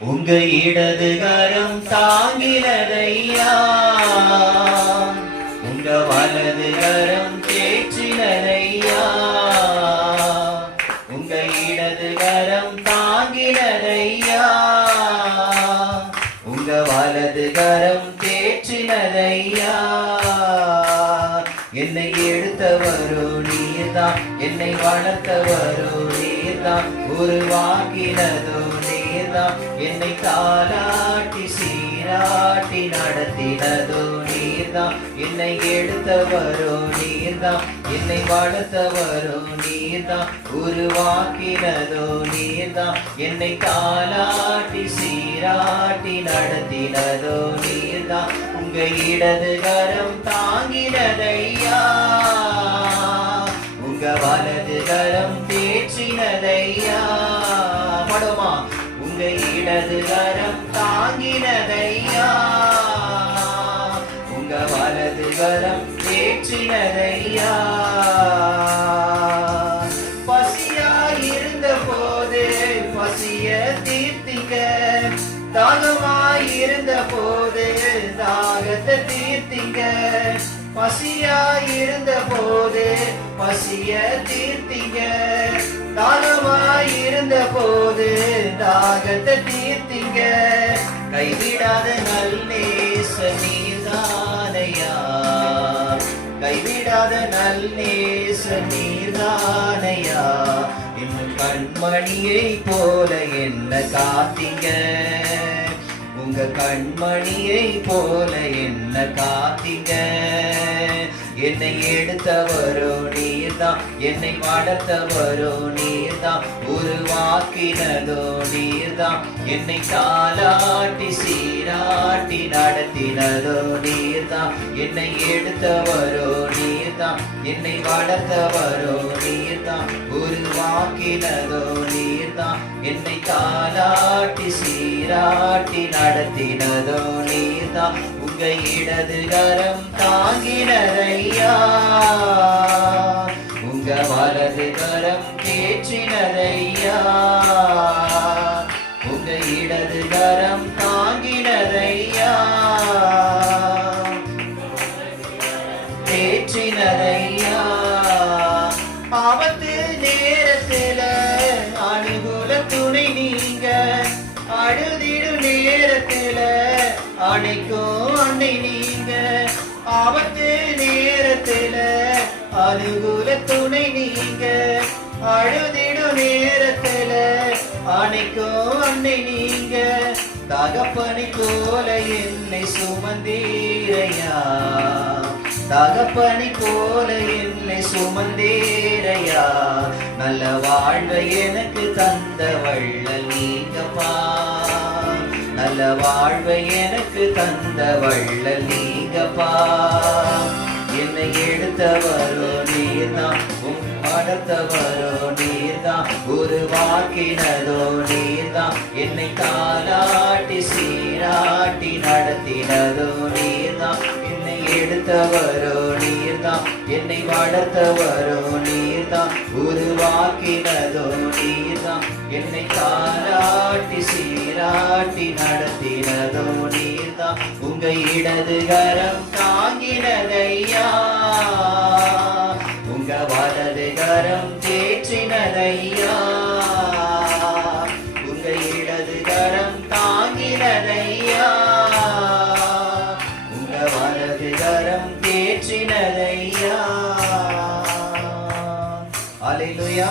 உங்க இடது கரம் தாங்கினதையா? உங்க வலது கரம் தேற்றினதையா? உங்க இடது கரம் தாங்கினதையா? உங்க வலது கரம் தேற்றினதையா? என்னை எடுத்தவரோ நீர்தான் என்னை வளர்த்தவரோ நீர்தான் உருவாக்கினதோ நீர்தான் என்னை தாளாட்டி சீராட்டி நடத்தினதோ நீர்தான் என்னை எடுத்தவரோ நீர்தான் என்னை வளர்த்தவரோ நீர்தான் உருவாக்கினதோ நீர்தான் என்னை தாளாட்டி சீராட்டி நடத்தினதோ நீர்தான் உங்க இடது கரம் தாங்கினதையா? உங்க வலது கரம் தேற்றினதையா? படுமா உங்கள் இடது கரம் தாங்கினதையா? உங்க வலது கரம் ஏற்றினதையா? பசியா இருந்த போது பசிய தீர்த்திங்க தாகமாய் இருந்த போது தாகத்தை தீர்த்திங்க பசியாய் இருந்த போது பசிய தீர்த்திங்க தாகத்தை தீர்த்திங்க. கைவிடாத நல்லேச நீதானையா கைவிடாத நல்லேச நீதானையா இன்னும் கண்மணியை போல என்ன காத்தீங்க? உங்க கண்மணியை போல என்ன காத்தீங்க? என்னை எடுத்தவரோ நீர்தான். என்னை வளர்த்தவரோ நீர்தான். உருவாக்கினதோ நீர்தான். என்னை தாளாட்டி சீராட்டி நடத்தினதோ நீர்தான். என்னை எடுத்தவரோ நீர்தான். என்னை வளர்த்தவரோ நீர்தான். உருவாக்கினதோ நீர்தான். என்னை தாளாட்டி சீராட்டி நடத்தினதோ நீர்தான். உங்க இடது கரம் தாங்கினதை உங்க இடது கரம் தாங்கினதையா? தேற்றினதையா ஆபத்து நேரத்தில் அனுகூல துணை நீங்க அழுதிடு நேரத்தில் அணைக்கும் அன்னை நீங்க. ஆபத்து நேரத்தில் அனுகூல துணை நீங்க அழுதிடு நேர அணைக்கும் அன்னை நீங்க தகப்பனை போல என்னை சுமந்தீரையா? தகப்பனை போல என்னை சுமந்தேரையா? நல்ல வாழ்வை எனக்கு தந்த வள்ளல் நீங்கப்பா. நல்ல வாழ்வை எனக்கு தந்த வள்ளல் நீங்கப்பா. என்னை எடுத்தவரோ நீர்தான் உம் அடுத்தவரோ நீதான் உருவாக்கினதோ நீதான் என்னை தாலாட்டி சீராட்டி நடத்தினதோ நீதான் என்னை எடுத்தவரோ நீர்தான். என்னை வளர்த்தவரோ நீர்தான். உருவாக்கினதோ நீர்தான். என்னை தாலாட்டி சீராட்டி நடத்தினதோ நீர்தான். உங்க இடது கரம் தாங்கினதை தேற்றினதையா உங்க இடது கரம் தாங்கினதையா உங்க வலது கரம் தேற்றினதையா அலையிலுயா